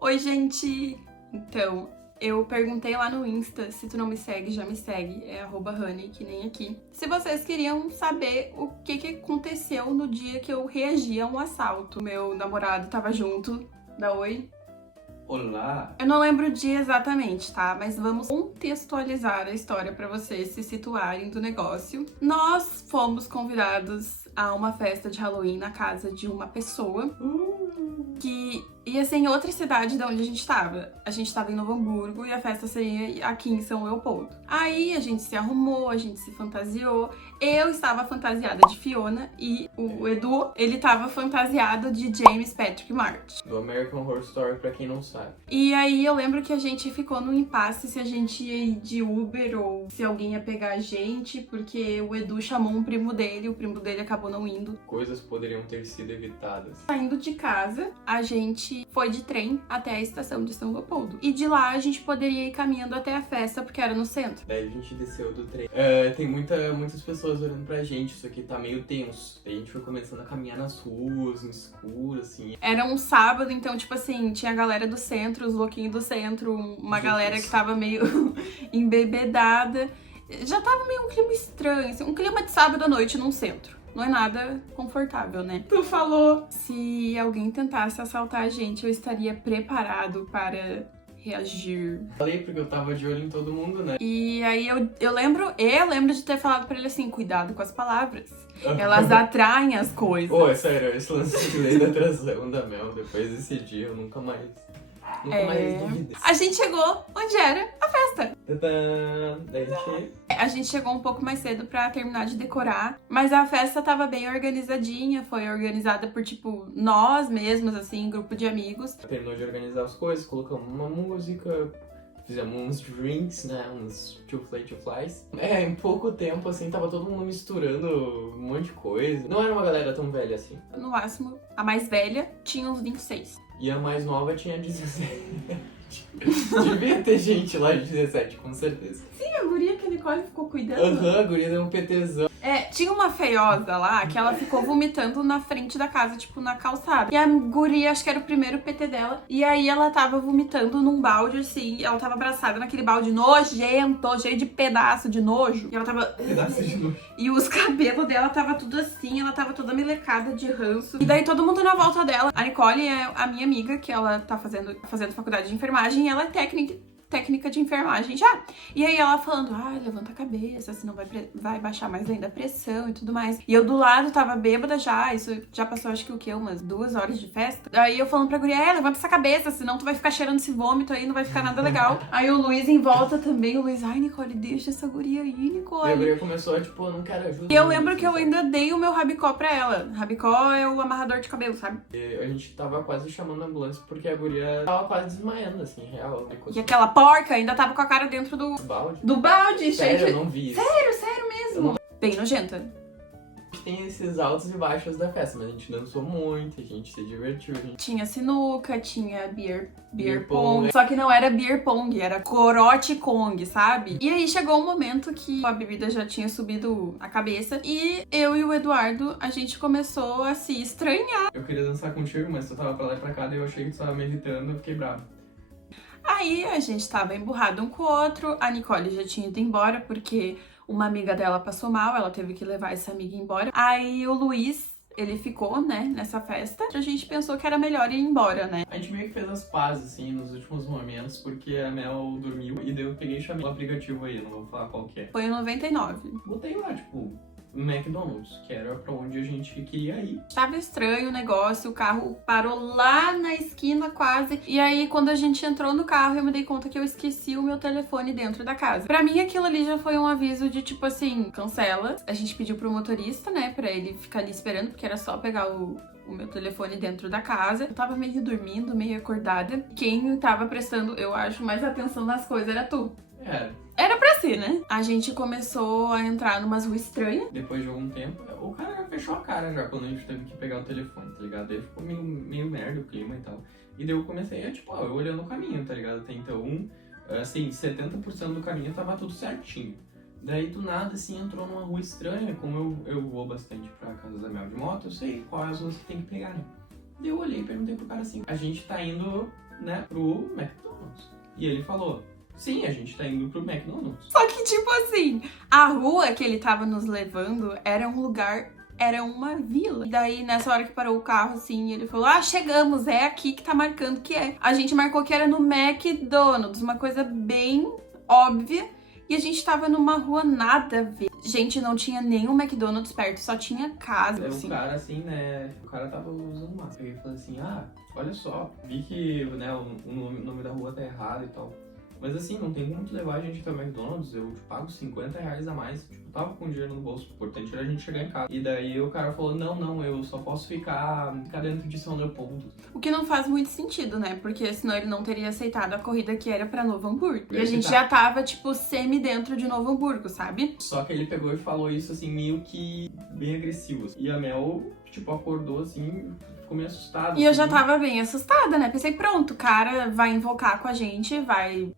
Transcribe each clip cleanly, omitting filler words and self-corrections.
Oi, gente! Então, eu perguntei lá no Insta, se tu não me segue, já me segue, é @honey, que nem aqui. Se vocês queriam saber o que aconteceu no dia que eu reagi a um assalto. Meu namorado tava junto, dá oi. Olá! Eu não lembro o dia exatamente, tá? Mas vamos contextualizar a história pra vocês se situarem do negócio. Nós fomos convidados a uma festa de Halloween na casa de uma pessoa que ia ser em outra cidade da onde a gente tava. A gente tava em Novo Hamburgo e a festa seria aqui em São Leopoldo. Aí a gente se arrumou, a gente se fantasiou. Eu estava fantasiada de Fiona e o Edu, ele tava fantasiado de James Patrick Martin. Do American Horror Story, pra quem não sabe. E aí eu lembro que a gente ficou no impasse se a gente ia ir de Uber ou se alguém ia pegar a gente, porque o Edu chamou um primo dele, o primo dele acabou não indo. Coisas poderiam ter sido evitadas. Saindo de casa, a gente foi de trem até a estação de São Leopoldo. E de lá a gente poderia ir caminhando até a festa, porque era no centro. Daí a gente desceu do trem. Tem muitas pessoas olhando pra gente, isso aqui tá meio tenso. Daí a gente foi começando a caminhar nas ruas, no escuro, assim. Era um sábado, então, tipo assim, tinha a galera do centro, os louquinhos do centro, uma galera que tava meio embebedada. Já tava meio um clima estranho, assim, um clima de sábado à noite num centro. Não é nada confortável, né? Tu falou, se alguém tentasse assaltar a gente, eu estaria preparado para reagir. Falei porque eu tava de olho em todo mundo, né? E aí eu lembro de ter falado pra ele assim, cuidado com as palavras. Elas atraem as coisas. Pô, é sério, esse lance de lei da atração da Mel, depois desse dia eu nunca mais duvidei. A gente chegou onde era a festa. Tadã! Daí A gente chegou um pouco mais cedo pra terminar de decorar, mas a festa tava bem organizadinha, foi organizada por, tipo, nós mesmos, assim, grupo de amigos. terminou de organizar as coisas, colocamos uma música, fizemos uns drinks, né, uns Too Flay to Flies. Em pouco tempo, assim, tava todo mundo misturando um monte de coisa. Não era uma galera tão velha assim. No máximo, a mais velha tinha uns 26. E a mais nova tinha 17. Devia ter gente lá de 17, com certeza. Sim, a guria que a Nicole ficou cuidando. A guria deu um PTzão. Tinha uma feiosa lá que ela ficou vomitando na frente da casa, tipo, na calçada. E a guria, acho que era o primeiro PT dela. E aí ela tava vomitando num balde, assim. Ela tava abraçada naquele balde nojento, cheio de pedaço de nojo. E ela tava... Pedaço de novo. E os cabelos dela tava tudo assim, ela tava toda melecada de ranço. E daí todo mundo na volta dela. A Nicole é a minha amiga, que ela tá fazendo faculdade de enfermagem. E ela é técnica de enfermagem já. E aí ela falando, levanta a cabeça, senão vai baixar mais ainda a pressão e tudo mais. E eu do lado tava bêbada já, isso já passou acho que o quê? Umas 2 horas de festa. Aí eu falando pra guria, levanta essa cabeça, senão tu vai ficar cheirando esse vômito aí, não vai ficar nada legal. Aí o Luiz em volta também, o Luiz, Nicole, deixa essa guria aí, Nicole. E a guria começou, tipo, eu não quero ajuda. E eu lembro que eu ainda dei o meu rabicó pra ela. Rabicó é o amarrador de cabelo, sabe? E a gente tava quase chamando a ambulância, porque a guria tava quase desmaiando, assim, real. E aquela porca ainda tava com a cara dentro do balde, Sério, cheio eu não vi isso. Sério mesmo. Bem nojenta. A gente tem esses altos e baixos da festa, mas a gente dançou muito, a gente se divertiu. Tinha sinuca, tinha beer Beer pong. pong. Só que não era beer pong, era corote kong, sabe? E aí chegou um momento que a bebida já tinha subido a cabeça e eu e o Eduardo, a gente começou a se estranhar. Eu queria dançar contigo, mas tu tava pra lá e pra cá, daí eu achei que tu tava me irritando, eu fiquei bravo. Aí a gente tava emburrado um com o outro, a Nicole já tinha ido embora porque uma amiga dela passou mal, ela teve que levar essa amiga embora. Aí o Luiz, ele ficou, né, nessa festa. A gente pensou que era melhor ir embora, né? A gente meio que fez as pazes, assim, nos últimos momentos, porque a Mel dormiu e daí eu peguei e chamei o aplicativo aí, eu não vou falar qual que é. Foi em 99. Botei lá, tipo, McDonald's, que era pra onde a gente queria ir. Tava estranho o negócio, o carro parou lá na esquina quase. E aí, quando a gente entrou no carro, eu me dei conta que eu esqueci o meu telefone dentro da casa. Pra mim, aquilo ali já foi um aviso de tipo assim, cancela. A gente pediu pro motorista, né, pra ele ficar ali esperando, porque era só pegar o meu telefone dentro da casa. Eu tava meio dormindo, meio acordada. Quem tava prestando, eu acho, mais atenção nas coisas era tu. Era pra si, né? A gente começou a entrar numas ruas estranhas. Depois de algum tempo, o cara já fechou a cara já quando a gente teve que pegar o telefone, tá ligado? Daí ficou meio merda o clima e tal. E daí eu comecei a, tipo, eu olhando o caminho, tá ligado? Até então, assim, 70% do caminho tava tudo certinho. Daí do nada, assim, entrou numa rua estranha. Como eu vou bastante pra casa da Mel de moto, eu sei quais ruas que tem que pegar, né? Daí eu olhei e perguntei pro cara assim, a gente tá indo né, pro McDonald's. E ele falou, sim, a gente tá indo pro McDonald's. Só que, tipo assim, a rua que ele tava nos levando era um lugar, era uma vila. E daí, nessa hora que parou o carro, assim, ele falou, ah, chegamos, é aqui que tá marcando que é. A gente marcou que era no McDonald's, uma coisa bem óbvia. E a gente tava numa rua nada a ver. Gente, não tinha nenhum McDonald's perto, só tinha casa, Daí assim. o cara, assim, né, o cara tava usando máscara. E ele falou assim, ah, olha só, vi que, né, o nome da rua tá errado e tal. Mas assim, não tem como tu levar a gente até o McDonald's, eu te pago R$50 a mais. Tipo, tava com dinheiro no bolso, o importante era a gente chegar em casa. E daí o cara falou, não, eu só posso ficar dentro de São Leopoldo. O que não faz muito sentido, né? Porque senão ele não teria aceitado a corrida que era pra Novo Hamburgo. E a gente já tava, tipo, semi-dentro de Novo Hamburgo, sabe? Só que ele pegou e falou isso, assim, meio que bem agressivo. Assim. E a Mel, tipo, acordou, assim, ficou meio assustada. E eu assim. já tava bem assustada, né? Pensei, pronto, o cara vai invocar com a gente, vai...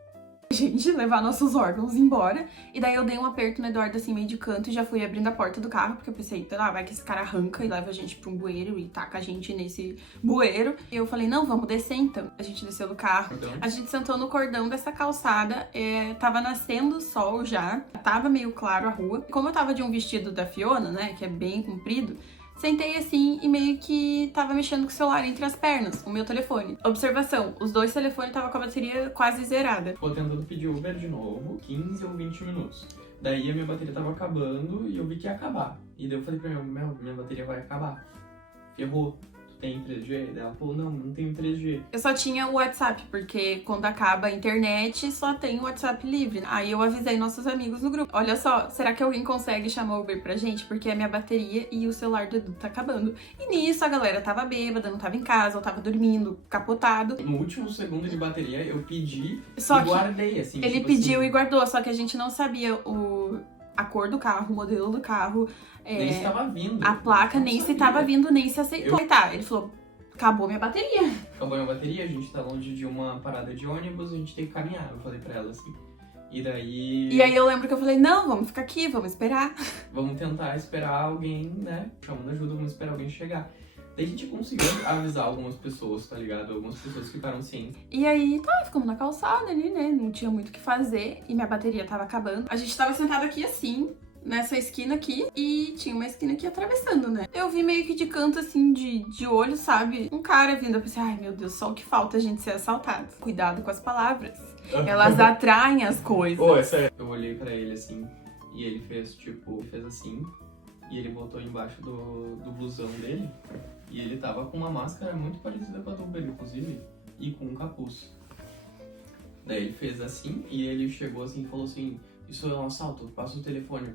gente, levar nossos órgãos embora. E daí eu dei um aperto no Eduardo, assim, meio de canto e já fui abrindo a porta do carro, porque eu pensei, sei lá, vai que esse cara arranca e leva a gente pra um bueiro e taca a gente nesse bueiro. E eu falei, não, vamos descer então. A gente desceu do carro. Então, A gente sentou no cordão dessa calçada, tava nascendo o sol já, tava meio claro a rua. Como eu tava de um vestido da Fiona, né, que é bem comprido, sentei assim e meio que tava mexendo com o celular entre as pernas, o meu telefone. Observação, os dois telefones estavam com a bateria quase zerada. ficou tentando pedir Uber de novo, 15 ou 20 minutos. Daí a minha bateria tava acabando e eu vi que ia acabar. E daí eu falei pra minha bateria vai acabar. Ferrou. Tu tem 3G? Daí ela falou, não tenho 3G. Eu só tinha o WhatsApp, porque quando acaba a internet, só tem o WhatsApp livre. Aí eu avisei nossos amigos no grupo. Olha só, será que alguém consegue chamar o Uber pra gente? Porque a minha bateria e o celular do Edu tá acabando. E nisso a galera tava bêbada, não tava em casa, ou tava dormindo, capotado. No último segundo de bateria, eu pedi Só e que guardei, assim. ele tipo pediu assim, e guardou, só que a gente não sabia a cor do carro, o modelo do carro, nem se tava vindo. a placa, Não nem se sabia. tava vindo, nem se aceitou. Aí tá, ele falou, acabou minha bateria. Acabou a bateria, a gente tá longe de uma parada de ônibus, a gente tem que caminhar. Eu falei pra ela assim. E daí. E aí eu lembro que eu falei, não, vamos ficar aqui, vamos esperar. Vamos tentar esperar alguém, né? Chamando ajuda, vamos esperar alguém chegar. Daí a gente conseguiu avisar algumas pessoas, tá ligado? Algumas pessoas ficaram cientes. E aí, tá, ficamos na calçada ali, né? Não tinha muito o que fazer e minha bateria tava acabando. A gente tava sentado aqui assim, nessa esquina aqui, e tinha uma esquina aqui atravessando, né? Eu vi meio que de canto, assim, de olho, sabe? Um cara vindo, eu pensei, ai meu Deus, só o que falta a gente ser assaltado. Cuidado com as palavras. Elas atraem as coisas. Pô, é sério. Eu olhei pra ele assim, e ele fez tipo, fez assim, e ele botou embaixo do blusão dele, e ele tava com uma máscara muito parecida com a do Uber, inclusive, e com um capuz. Daí ele fez assim, e ele chegou assim e falou assim, isso é um assalto, passa o telefone.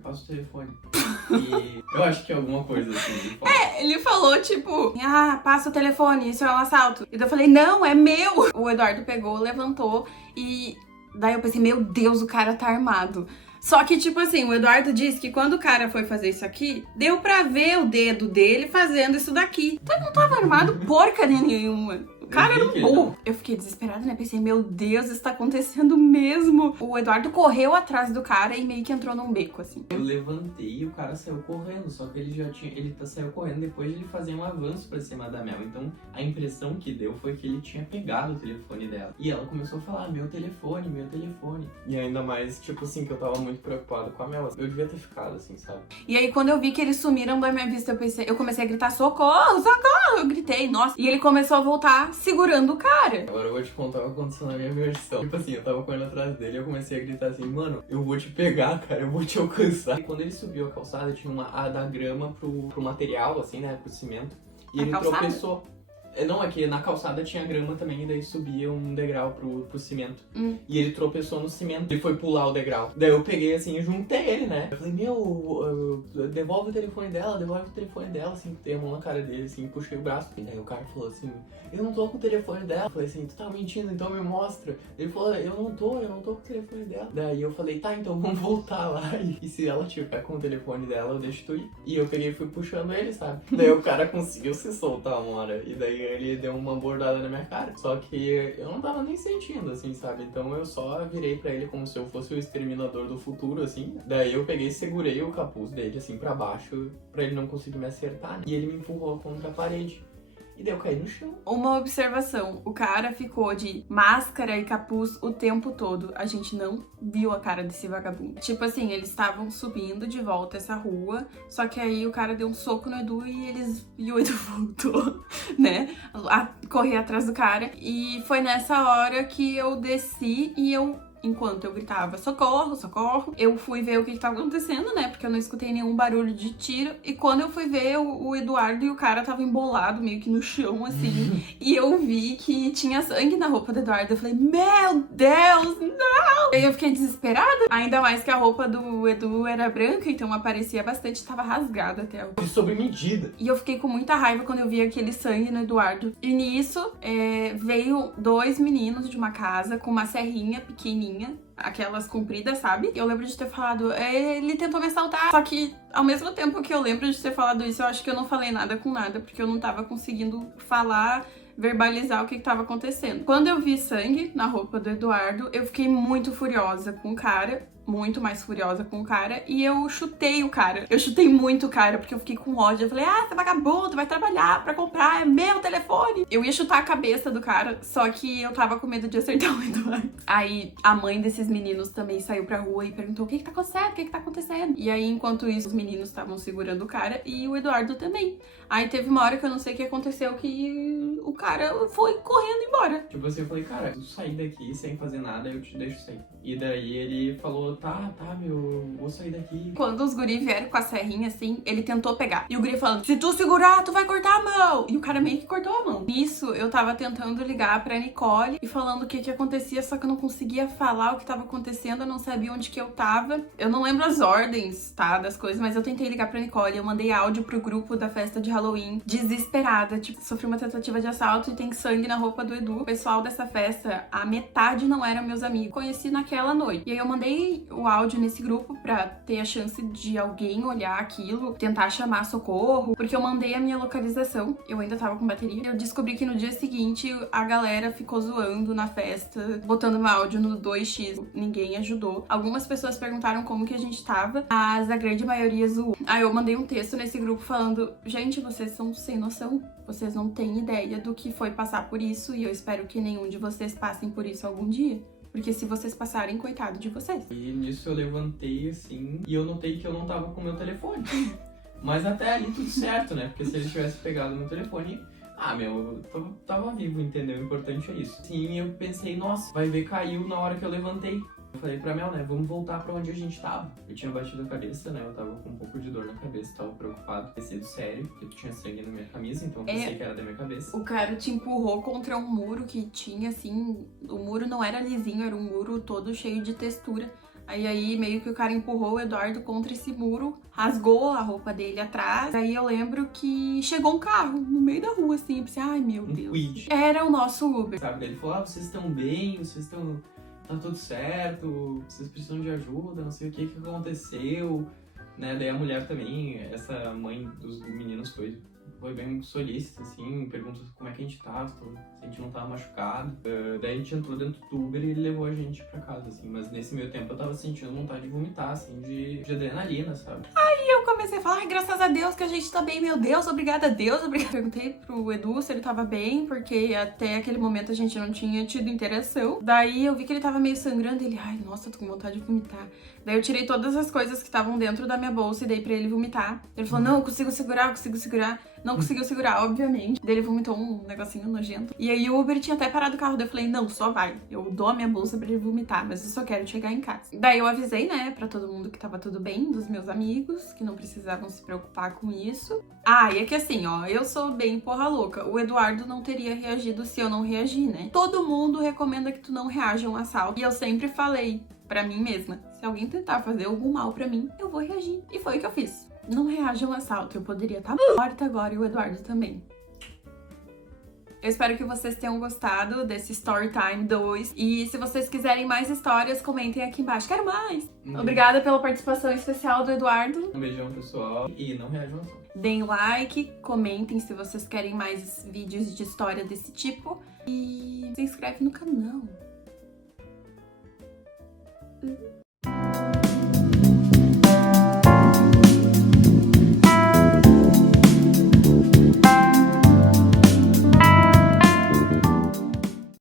E eu acho que é alguma coisa assim. Ele falou. Ele falou, tipo, ah, passa o telefone, isso é um assalto. E daí eu falei, não, é meu. O Eduardo pegou, levantou e daí eu pensei, meu Deus, o cara tá armado. Só que, tipo assim, o Eduardo disse que quando o cara foi fazer isso aqui, deu pra ver o dedo dele fazendo isso daqui. Então ele não tava armado porcaria nenhuma. O cara era um burro. Eu fiquei desesperada, né? Pensei, meu Deus, isso tá acontecendo mesmo. O Eduardo correu atrás do cara e meio que entrou num beco, assim. Eu levantei e o cara saiu correndo, só que ele saiu correndo depois de ele fazer um avanço pra cima da Mel. Então a impressão que deu foi que ele tinha pegado o telefone dela. E ela começou a falar, meu telefone. E ainda mais, tipo assim, que eu tava muito preocupado com a Mel. Eu devia ter ficado assim, sabe? E aí quando eu vi que eles sumiram da minha vista, eu comecei a gritar, socorro, socorro! Eu gritei, nossa. E ele começou a voltar segurando o cara. Agora eu vou te contar o que aconteceu na minha versão. Tipo assim, eu tava correndo atrás dele e eu comecei a gritar assim, mano, eu vou te pegar, cara, eu vou te alcançar. E quando ele subiu a calçada, tinha uma da grama pro material, assim, né, pro cimento. E ele tropeçou. Não, é que na calçada tinha grama também, e daí subia um degrau pro cimento. E ele tropeçou no cimento e foi pular o degrau. Daí eu peguei assim e juntei ele, né? Eu falei, devolve o telefone dela, assim, dei a mão na cara dele, assim, puxei o braço. E daí o cara falou assim, eu não tô com o telefone dela. Eu falei assim, tu tá mentindo, então me mostra. Ele falou, eu não tô com o telefone dela. Daí eu falei, tá, então vamos voltar lá. E se ela tiver com o telefone dela, eu deixo tu ir. E eu peguei e fui puxando ele, sabe? Daí o cara conseguiu se soltar uma hora. E daí ele deu uma bordada na minha cara. Só que eu não tava nem sentindo, assim, sabe? Então eu só virei pra ele como se eu fosse o exterminador do futuro, assim. Daí eu peguei e segurei o capuz dele, assim, pra baixo, pra ele não conseguir me acertar, né? E ele me empurrou contra a parede. E daí eu caí no chão. Uma observação, o cara ficou de máscara e capuz o tempo todo. A gente não viu a cara desse vagabundo. Tipo assim, eles estavam subindo de volta essa rua, só que aí o cara deu um soco no Edu e o Edu voltou, né? A correr atrás do cara. E foi nessa hora que eu desci e enquanto eu gritava socorro, socorro, eu fui ver o que tava acontecendo, né? Porque eu não escutei nenhum barulho de tiro. E quando eu fui ver, o Eduardo e o cara tava embolado meio que no chão, assim. E eu vi que tinha sangue na roupa do Eduardo. Eu falei, meu Deus, não! E aí eu fiquei desesperada. Ainda mais que a roupa do Edu era branca, então aparecia bastante, tava rasgada até. Fiz sobre medida. E eu fiquei com muita raiva quando eu vi aquele sangue no Eduardo. E nisso, veio 2 meninos de uma casa com uma serrinha pequenininha, aquelas compridas, sabe? Eu lembro de ter falado, ele tentou me assaltar. Só que, ao mesmo tempo que eu lembro de ter falado isso, eu acho que eu não falei nada com nada, porque eu não tava conseguindo falar, verbalizar o que tava acontecendo. Quando eu vi sangue na roupa do Eduardo, eu fiquei muito furiosa com o cara. Muito mais furiosa com o cara. E eu chutei o cara. Eu chutei muito o cara, porque eu fiquei com ódio. Eu falei, você é vagabundo, vai trabalhar pra comprar, é meu telefone. Eu ia chutar a cabeça do cara, só que eu tava com medo de acertar o Eduardo. Aí a mãe desses meninos também saiu pra rua e perguntou, o que tá acontecendo? O que tá acontecendo? E aí, enquanto isso, os meninos estavam segurando o cara e o Eduardo também. Aí teve uma hora que eu não sei o que aconteceu, que o cara foi correndo embora. Tipo assim, eu falei, cara, tu sair daqui sem fazer nada, eu te deixo sair. E daí ele falou, tá, meu, vou sair daqui. Quando os guri vieram com a serrinha, assim, ele tentou pegar. E o guri falando, se tu segurar, tu vai cortar a mão. E o cara meio que cortou a mão. Nisso, eu tava tentando ligar pra Nicole e falando o que acontecia, só que eu não conseguia falar o que tava acontecendo, eu não sabia onde que eu tava. Eu não lembro as ordens, tá, das coisas, mas eu tentei ligar pra Nicole, eu mandei áudio pro grupo da festa de Halloween, desesperada, tipo, sofri uma tentativa de assalto e tem sangue na roupa do Edu. O pessoal dessa festa, a metade não eram meus amigos. Conheci naquela noite. E aí eu mandei o áudio nesse grupo pra ter a chance de alguém olhar aquilo, tentar chamar socorro, porque eu mandei a minha localização, eu ainda tava com bateria. Eu descobri que no dia seguinte a galera ficou zoando na festa, botando meu áudio no 2x, ninguém ajudou. Algumas pessoas perguntaram como que a gente tava, mas a grande maioria zoou. Aí eu mandei um texto nesse grupo falando, gente, vocês são sem noção, vocês não têm ideia do que foi passar por isso e eu espero que nenhum de vocês passem por isso algum dia. Porque se vocês passarem, coitado de vocês. E nisso eu levantei assim e eu notei que eu não tava com o meu telefone. Mas até ali tudo certo, né? Porque se ele tivesse pegado meu telefone, eu tava vivo, entendeu? O importante é isso. Sim, eu pensei, nossa, vai ver, caiu na hora que eu levantei. Eu falei pra Mel, né, vamos voltar pra onde a gente tava. Eu tinha batido a cabeça, né, eu tava com um pouco de dor na cabeça, tava preocupado, ter sido sério, porque tinha sangue na minha camisa, então eu pensei que era da minha cabeça. O cara te empurrou contra um muro que tinha, assim, o muro não era lisinho, era um muro todo cheio de textura. Aí meio que o cara empurrou o Eduardo contra esse muro, rasgou a roupa dele atrás. Aí eu lembro que chegou um carro no meio da rua, assim, eu pensei, ai meu Deus. Quid. Era o nosso Uber. Sabe, daí ele falou, vocês estão bem, vocês estão... tá tudo certo, vocês precisam de ajuda, não sei o que aconteceu, né? Daí a mulher também, essa mãe dos meninos foi bem solícita, assim, perguntou como é que a gente tava, se a gente não tava machucado. Daí a gente entrou dentro do Uber e ele levou a gente pra casa, assim, mas nesse meio tempo eu tava sentindo vontade de vomitar, assim, de adrenalina, sabe? Aí eu comecei a falar, ai, graças a Deus que a gente tá bem, meu Deus, obrigada a Deus, obrigada. Perguntei pro Edu se ele tava bem, porque até aquele momento a gente não tinha tido interação. Daí eu vi que ele tava meio sangrando, ele, ai, nossa, tô com vontade de vomitar. Daí eu tirei todas as coisas que estavam dentro da minha bolsa e dei pra ele vomitar. Ele falou, não, eu consigo segurar, eu consigo segurar. Não conseguiu segurar, obviamente. Daí ele vomitou um negocinho nojento. E aí o Uber tinha até parado o carro. Daí eu falei, não, só vai. Eu dou a minha bolsa pra ele vomitar, mas eu só quero chegar em casa. Daí eu avisei, né, pra todo mundo que tava tudo bem, dos meus amigos, que não precisavam se preocupar com isso. E é que assim, ó, eu sou bem porra louca. O Eduardo não teria reagido se eu não reagir, né? Todo mundo recomenda que tu não reaja a um assalto. E eu sempre falei pra mim mesma, se alguém tentar fazer algum mal pra mim, eu vou reagir. E foi o que eu fiz. Não reaja a um assalto. Eu poderia estar morta agora e o Eduardo também. Eu espero que vocês tenham gostado desse Storytime 2. E se vocês quiserem mais histórias, comentem aqui embaixo. Quero mais! Obrigada pela participação especial do Eduardo. Um beijão, pessoal. E não reajam ao som. Deem like, comentem se vocês querem mais vídeos de história desse tipo. E se inscreve no canal.